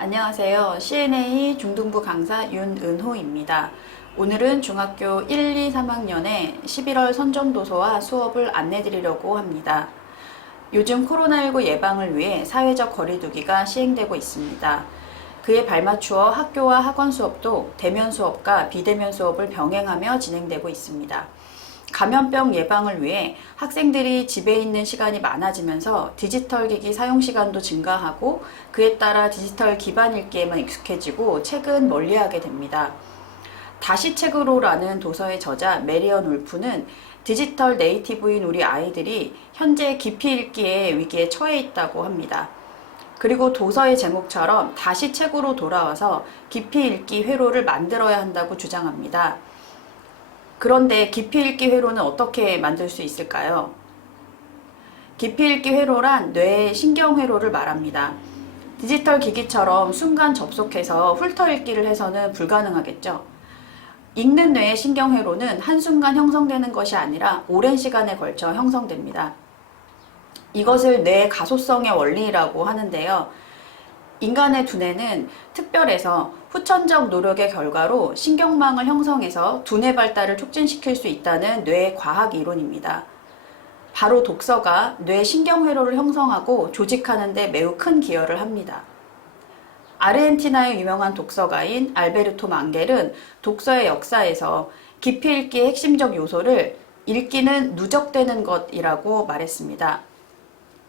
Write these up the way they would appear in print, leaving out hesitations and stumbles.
안녕하세요. CNA 중등부 강사 윤은호입니다. 오늘은 중학교 1, 2, 3학년의 11월 선전도서와 수업을 안내드리려고 합니다. 요즘 코로나19 예방을 위해 사회적 거리두기가 시행되고 있습니다. 그에 발맞추어 학교와 학원 수업도 대면 수업과 비대면 수업을 병행하며 진행되고 있습니다. 감염병 예방을 위해 학생들이 집에 있는 시간이 많아지면서 디지털 기기 사용 시간도 증가하고 그에 따라 디지털 기반 읽기에만 익숙해지고 책은 멀리하게 됩니다. 다시 책으로라는 도서의 저자 메리언 울프는 디지털 네이티브인 우리 아이들이 현재 깊이 읽기의 위기에 처해 있다고 합니다. 그리고 도서의 제목처럼 다시 책으로 돌아와서 깊이 읽기 회로를 만들어야 한다고 주장합니다. 그런데 깊이 읽기 회로는 어떻게 만들 수 있을까요? 깊이 읽기 회로란 뇌의 신경 회로를 말합니다. 디지털 기기처럼 순간 접속해서 훑어 읽기를 해서는 불가능하겠죠. 읽는 뇌의 신경 회로는 한순간 형성되는 것이 아니라 오랜 시간에 걸쳐 형성됩니다. 이것을 뇌의 가소성의 원리라고 하는데요. 인간의 두뇌는 특별해서 후천적 노력의 결과로 신경망을 형성해서 두뇌 발달을 촉진시킬 수 있다는 뇌 과학 이론입니다. 바로 독서가 뇌 신경회로를 형성하고 조직하는 데 매우 큰 기여를 합니다. 아르헨티나의 유명한 독서가인 알베르토 망겔은 독서의 역사에서 깊이 읽기의 핵심적 요소를 읽기는 누적되는 것이라고 말했습니다.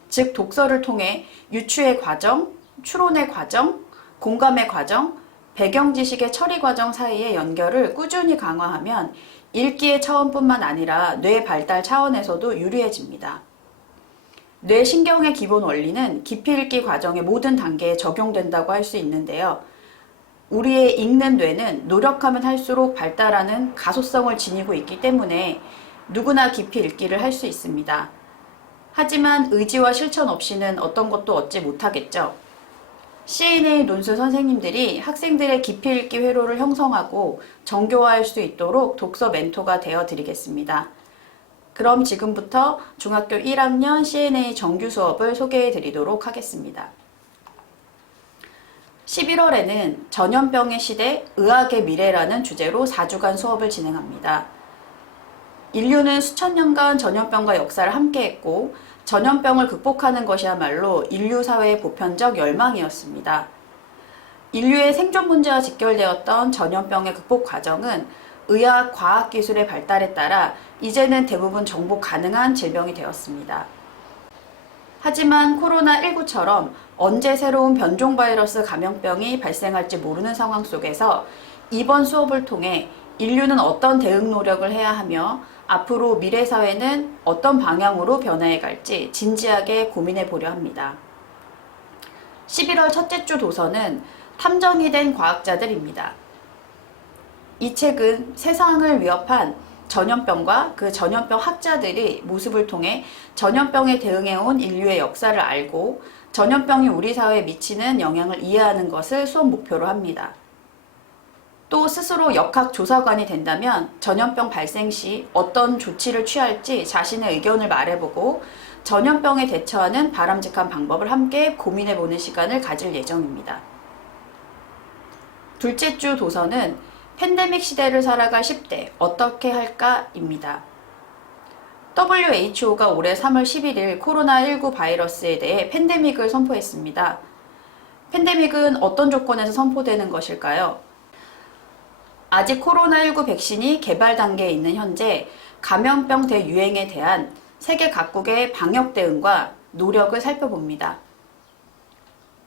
즉 독서를 통해 유추의 과정, 추론의 과정, 공감의 과정, 배경 지식의 처리 과정 사이의 연결을 꾸준히 강화하면 읽기의 차원뿐만 아니라 뇌 발달 차원에서도 유리해집니다. 뇌 신경의 기본 원리는 깊이 읽기 과정의 모든 단계에 적용된다고 할 수 있는데요. 우리의 읽는 뇌는 노력하면 할수록 발달하는 가소성을 지니고 있기 때문에 누구나 깊이 읽기를 할 수 있습니다. 하지만 의지와 실천 없이는 어떤 것도 얻지 못하겠죠. CNA 논술 선생님들이 학생들의 깊이 읽기 회로를 형성하고 정교화할 수 있도록 독서 멘토가 되어 드리겠습니다. 그럼 지금부터 중학교 1학년 CNA 정규 수업을 소개해 드리도록 하겠습니다. 11월에는 전염병의 시대, 의학의 미래라는 주제로 4주간 수업을 진행합니다. 인류는 수천 년간 전염병과 역사를 함께했고 전염병을 극복하는 것이야말로 인류 사회의 보편적 열망이었습니다. 인류의 생존 문제와 직결되었던 전염병의 극복 과정은 의학, 과학 기술의 발달에 따라 이제는 대부분 정복 가능한 질병이 되었습니다. 하지만 코로나19처럼 언제 새로운 변종 바이러스 감염병이 발생할지 모르는 상황 속에서 이번 수업을 통해 인류는 어떤 대응 노력을 해야 하며 앞으로 미래 사회는 어떤 방향으로 변화해 갈지 진지하게 고민해 보려 합니다. 11월 첫째 주 도서는 탐정이 된 과학자들입니다. 이 책은 세상을 위협한 전염병과 그 전염병 학자들이 모습을 통해 전염병에 대응해온 인류의 역사를 알고 전염병이 우리 사회에 미치는 영향을 이해하는 것을 수업 목표로 합니다. 또 스스로 역학조사관이 된다면 전염병 발생 시 어떤 조치를 취할지 자신의 의견을 말해보고 전염병에 대처하는 바람직한 방법을 함께 고민해보는 시간을 가질 예정입니다. 둘째 주 도서는 팬데믹 시대를 살아갈 10대 어떻게 할까입니다. WHO가 올해 3월 11일 코로나19 바이러스에 대해 팬데믹을 선포했습니다. 팬데믹은 어떤 조건에서 선포되는 것일까요? 아직 코로나19 백신이 개발 단계에 있는 현재 감염병 대유행에 대한 세계 각국의 방역 대응과 노력을 살펴봅니다.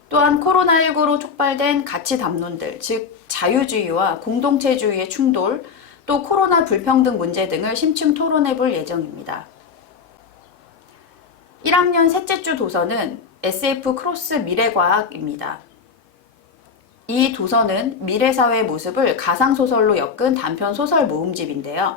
또한 코로나19로 촉발된 가치 담론들, 즉 자유주의와 공동체주의의 충돌, 또 코로나 불평등 문제 등을 심층 토론해 볼 예정입니다. 1학년 셋째 주 도서는 SF 크로스 미래과학입니다. 이 도서는 미래사회의 모습을 가상소설로 엮은 단편 소설 모음집인데요.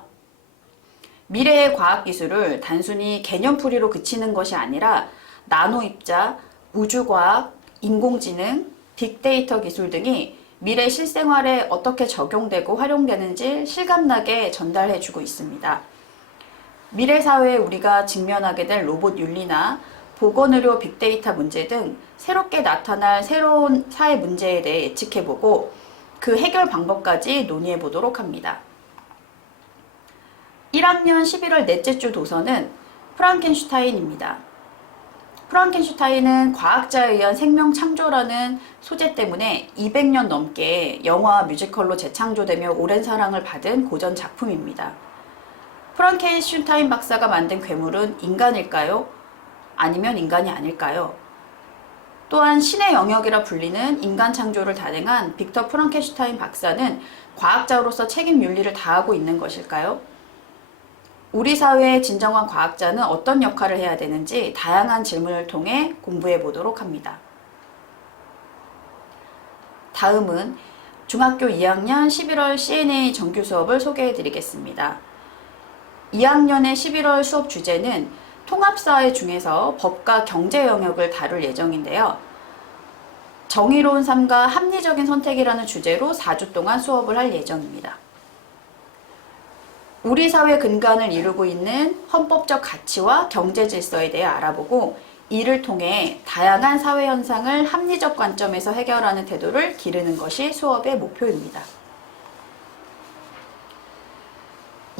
미래의 과학기술을 단순히 개념풀이로 그치는 것이 아니라 나노입자, 우주과학, 인공지능, 빅데이터 기술 등이 미래 실생활에 어떻게 적용되고 활용되는지 실감나게 전달해주고 있습니다. 미래사회에 우리가 직면하게 될 로봇 윤리나 보건의료 빅데이터 문제 등 새롭게 나타날 새로운 사회 문제에 대해 예측해보고 그 해결 방법까지 논의해보도록 합니다. 1학년 11월 넷째 주 도서는 프랑켄슈타인입니다. 프랑켄슈타인은 과학자에 의한 생명 창조라는 소재 때문에 200년 넘게 영화 뮤지컬로 재창조되며 오랜 사랑을 받은 고전 작품입니다. 프랑켄슈타인 박사가 만든 괴물은 인간일까요? 아니면 인간이 아닐까요? 또한 신의 영역이라 불리는 인간 창조를 단행한 빅터 프랑켄슈타인 박사는 과학자로서 책임 윤리를 다하고 있는 것일까요? 우리 사회의 진정한 과학자는 어떤 역할을 해야 되는지 다양한 질문을 통해 공부해 보도록 합니다. 다음은 중학교 2학년 11월 CNA 정규 수업을 소개해 드리겠습니다. 2학년의 11월 수업 주제는 통합사회 중에서 법과 경제 영역을 다룰 예정인데요. 정의로운 삶과 합리적인 선택이라는 주제로 4주 동안 수업을 할 예정입니다. 우리 사회 근간을 이루고 있는 헌법적 가치와 경제 질서에 대해 알아보고 이를 통해 다양한 사회 현상을 합리적 관점에서 해결하는 태도를 기르는 것이 수업의 목표입니다.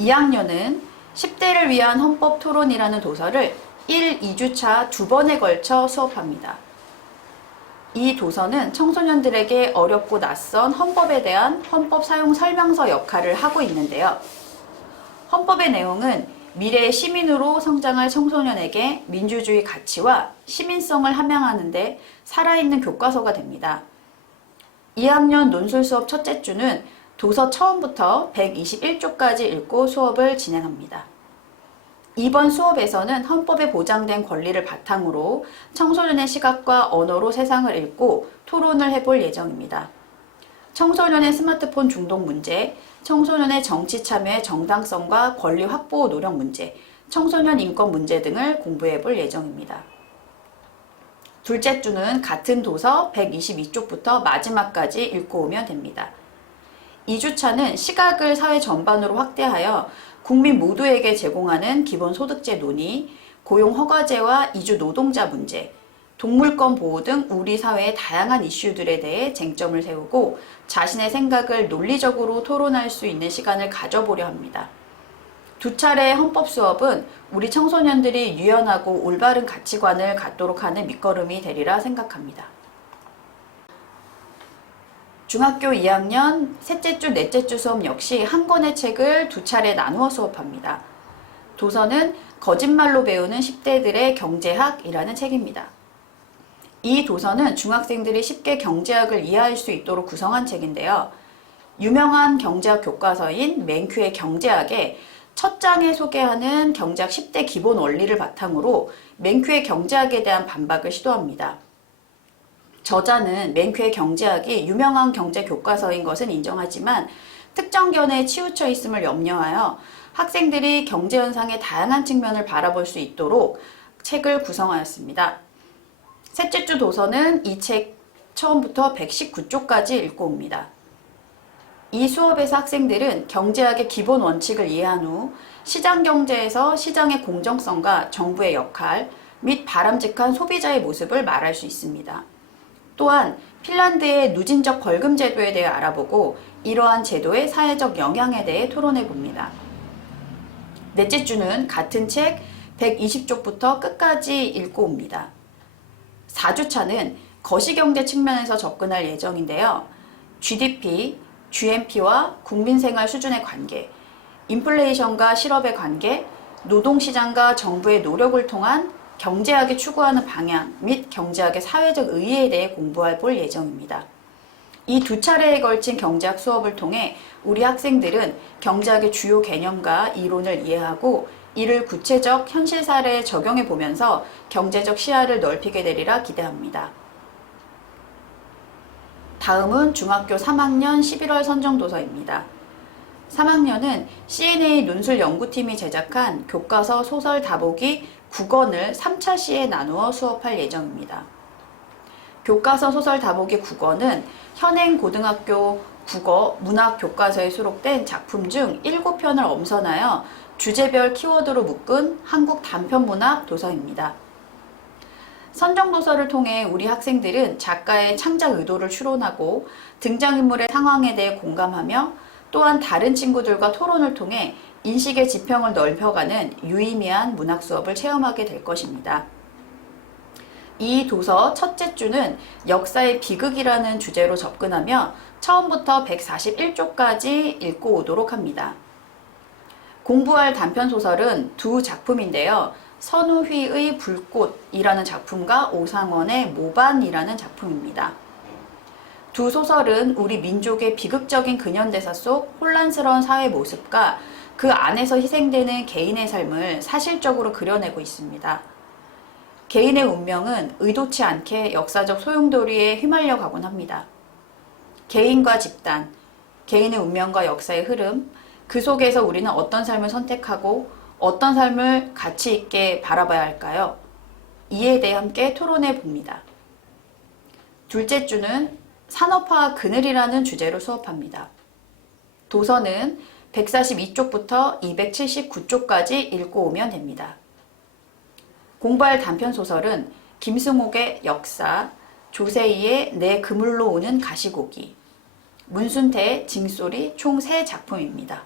2학년은 10대를 위한 헌법 토론이라는 도서를 1, 2주차 2번에 걸쳐 수업합니다. 이 도서는 청소년들에게 어렵고 낯선 헌법에 대한 헌법 사용 설명서 역할을 하고 있는데요. 헌법의 내용은 미래의 시민으로 성장할 청소년에게 민주주의 가치와 시민성을 함양하는 데 살아있는 교과서가 됩니다. 2학년 논술 수업 첫째 주는 도서 처음부터 121조까지 읽고 수업을 진행합니다. 이번 수업에서는 헌법에 보장된 권리를 바탕으로 청소년의 시각과 언어로 세상을 읽고 토론을 해볼 예정입니다. 청소년의 스마트폰 중독 문제, 청소년의 정치 참여의 정당성과 권리 확보 노력 문제, 청소년 인권 문제 등을 공부해 볼 예정입니다. 둘째 주는 같은 도서 122쪽부터 마지막까지 읽고 오면 됩니다. 2주차는 시각을 사회 전반으로 확대하여 국민 모두에게 제공하는 기본소득제 논의, 고용허가제와 이주 노동자 문제, 동물권 보호 등 우리 사회의 다양한 이슈들에 대해 쟁점을 세우고 자신의 생각을 논리적으로 토론할 수 있는 시간을 가져보려 합니다. 두 차례의 헌법 수업은 우리 청소년들이 유연하고 올바른 가치관을 갖도록 하는 밑거름이 되리라 생각합니다. 중학교 2학년 셋째 주, 넷째 주 수업 역시 한 권의 책을 두 차례 나누어 수업합니다. 도서는 거짓말로 배우는 10대들의 경제학이라는 책입니다. 이 도서는 중학생들이 쉽게 경제학을 이해할 수 있도록 구성한 책인데요. 유명한 경제학 교과서인 맨큐의 경제학에 첫 장에 소개하는 경제학 10대 기본 원리를 바탕으로 맨큐의 경제학에 대한 반박을 시도합니다. 저자는 맨큐의 경제학이 유명한 경제 교과서인 것은 인정하지만 특정 견해에 치우쳐 있음을 염려하여 학생들이 경제 현상의 다양한 측면을 바라볼 수 있도록 책을 구성하였습니다. 셋째 주 도서는 이 책 처음부터 119쪽까지 읽고 옵니다. 이 수업에서 학생들은 경제학의 기본 원칙을 이해한 후 시장 경제에서 시장의 공정성과 정부의 역할 및 바람직한 소비자의 모습을 말할 수 있습니다. 또한 핀란드의 누진적 벌금 제도에 대해 알아보고 이러한 제도의 사회적 영향에 대해 토론해 봅니다. 넷째 주는 같은 책 120쪽부터 끝까지 읽고 옵니다. 4주차는 거시경제 측면에서 접근할 예정인데요. GDP, GNP와 국민생활 수준의 관계, 인플레이션과 실업의 관계, 노동시장과 정부의 노력을 통한 경제학이 추구하는 방향 및 경제학의 사회적 의의에 대해 공부해 볼 예정입니다. 이 두 차례에 걸친 경제학 수업을 통해 우리 학생들은 경제학의 주요 개념과 이론을 이해하고 이를 구체적 현실 사례에 적용해 보면서 경제적 시야를 넓히게 되리라 기대합니다. 다음은 중학교 3학년 11월 선정도서입니다. 3학년은 CNA 논술 연구팀이 제작한 교과서 소설 다보기 9권을 3차 시에 나누어 수업할 예정입니다. 교과서 소설 다보기 9권은 현행 고등학교 국어, 문학 교과서에 수록된 작품 중 7편을 엄선하여 주제별 키워드로 묶은 한국 단편문학 도서입니다. 선정도서를 통해 우리 학생들은 작가의 창작 의도를 추론하고 등장인물의 상황에 대해 공감하며 또한 다른 친구들과 토론을 통해 인식의 지평을 넓혀가는 유의미한 문학 수업을 체험하게 될 것입니다. 이 도서 첫째 주는 역사의 비극이라는 주제로 접근하며 처음부터 141쪽까지 읽고 오도록 합니다. 공부할 단편소설은 두 작품인데요. 선우휘의 불꽃이라는 작품과 오상원의 모반이라는 작품입니다. 두 소설은 우리 민족의 비극적인 근현대사 속 혼란스러운 사회 모습과 그 안에서 희생되는 개인의 삶을 사실적으로 그려내고 있습니다. 개인의 운명은 의도치 않게 역사적 소용돌이에 휘말려 가곤 합니다. 개인과 집단, 개인의 운명과 역사의 흐름, 그 속에서 우리는 어떤 삶을 선택하고 어떤 삶을 가치 있게 바라봐야 할까요? 이에 대해 함께 토론해 봅니다. 둘째 주는 산업화 그늘이라는 주제로 수업합니다. 도서는 142쪽부터 279쪽까지 읽고 오면 됩니다. 공부할 단편소설은 김승옥의 역사, 조세희의 내 그물로 오는 가시고기, 문순태의 징소리 총 3작품입니다.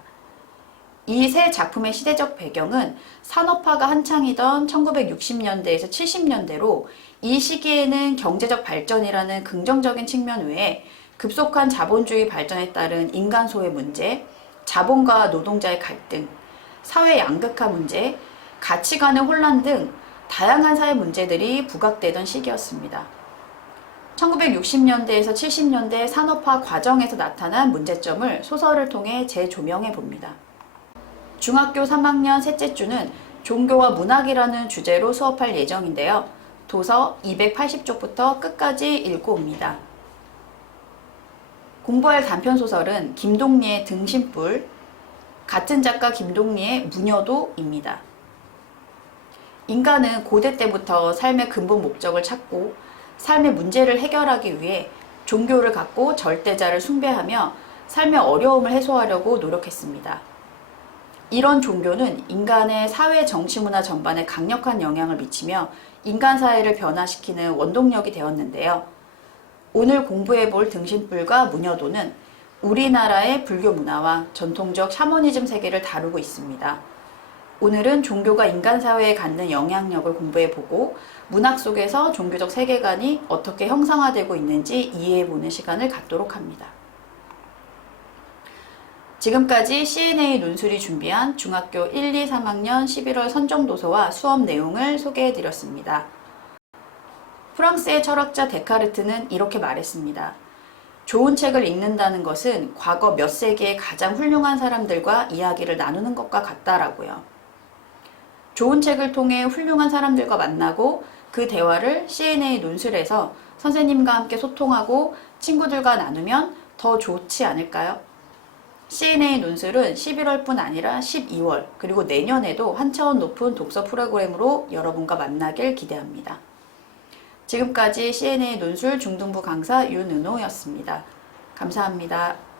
이 3작품의 시대적 배경은 산업화가 한창이던 1960년대에서 70년대로 이 시기에는 경제적 발전이라는 긍정적인 측면 외에 급속한 자본주의 발전에 따른 인간 소외 문제, 자본과 노동자의 갈등, 사회 양극화 문제, 가치관의 혼란 등 다양한 사회 문제들이 부각되던 시기였습니다. 1960년대에서 70년대 산업화 과정에서 나타난 문제점을 소설을 통해 재조명해 봅니다. 중학교 3학년 셋째 주는 종교와 문학이라는 주제로 수업할 예정인데요. 도서 280쪽부터 끝까지 읽고 옵니다. 공부할 단편소설은 김동리의 등신불, 같은 작가 김동리의 무녀도입니다. 인간은 고대 때부터 삶의 근본 목적을 찾고 삶의 문제를 해결하기 위해 종교를 갖고 절대자를 숭배하며 삶의 어려움을 해소하려고 노력했습니다. 이런 종교는 인간의 사회 정치문화 전반에 강력한 영향을 미치며 인간 사회를 변화시키는 원동력이 되었는데요. 오늘 공부해볼 등신불과 무녀도는 우리나라의 불교 문화와 전통적 샤머니즘 세계를 다루고 있습니다. 오늘은 종교가 인간 사회에 갖는 영향력을 공부해보고 문학 속에서 종교적 세계관이 어떻게 형성화되고 있는지 이해해보는 시간을 갖도록 합니다. 지금까지 CNA 논술이 준비한 중학교 1, 2, 3학년 11월 선정도서와 수업 내용을 소개해드렸습니다. 프랑스의 철학자 데카르트는 이렇게 말했습니다. 좋은 책을 읽는다는 것은 과거 몇 세기의 가장 훌륭한 사람들과 이야기를 나누는 것과 같다라고요. 좋은 책을 통해 훌륭한 사람들과 만나고 그 대화를 CNA 논술에서 선생님과 함께 소통하고 친구들과 나누면 더 좋지 않을까요? CNA 논술은 11월뿐 아니라 12월 그리고 내년에도 한 차원 높은 독서 프로그램으로 여러분과 만나길 기대합니다. 지금까지 CNA 논술 중등부 강사 윤은호였습니다. 감사합니다.